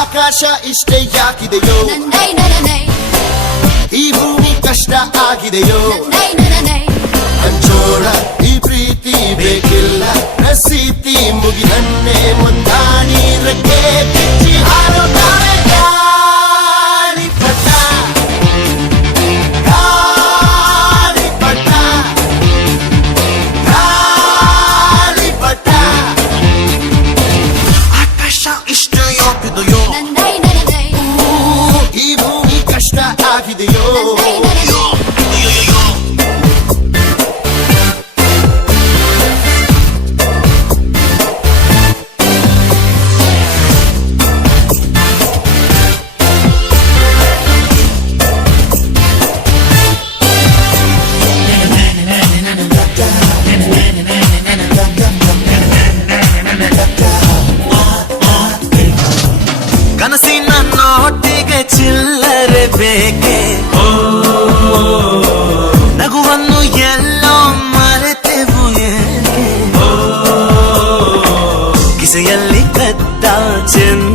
ಆಕಾಶ ಇಷ್ಟೇ ಯಾಕಿದೆಯೋ, ಈ ಭೂಮಿ ಕಷ್ಟ ಆಗಿದೆಯೋ, ಹಂಚೋಳ ಈ ಪ್ರೀತಿ ಬೇಕಿಲ್ಲ, ರಸೀತಿ ಮುಗಿದನ್ನೇ ಮುಂದಾಣಿ ರಕ್ಕೆ ಬಿಚ್ಚಿ ಹಾರುತ್ತಾರೆ ಗಾಳಿಪಟ, ಗಾಳಿಪಟ, ಗಾಳಿಪಟ. ಆಕಾಶ ಇಷ್ಟೇ ಯಾಕಿದೆಯೋ, ಈ ಭೂಮಿ ಕಷ್ಟ ಆಗಿದೆಯೋ, ಕನಸಿನ ನೋಟಿಗೆ ಚಿಲ್ಲರೆ ಬೇಕೆ, ನಗುವನ್ನು ಎಲ್ಲೋ ಮರೆತೆವು ಏಕೆ, ಕಿಸೆಯಲ್ಲಿ ಕದ್ದ ಚೆನ್ನ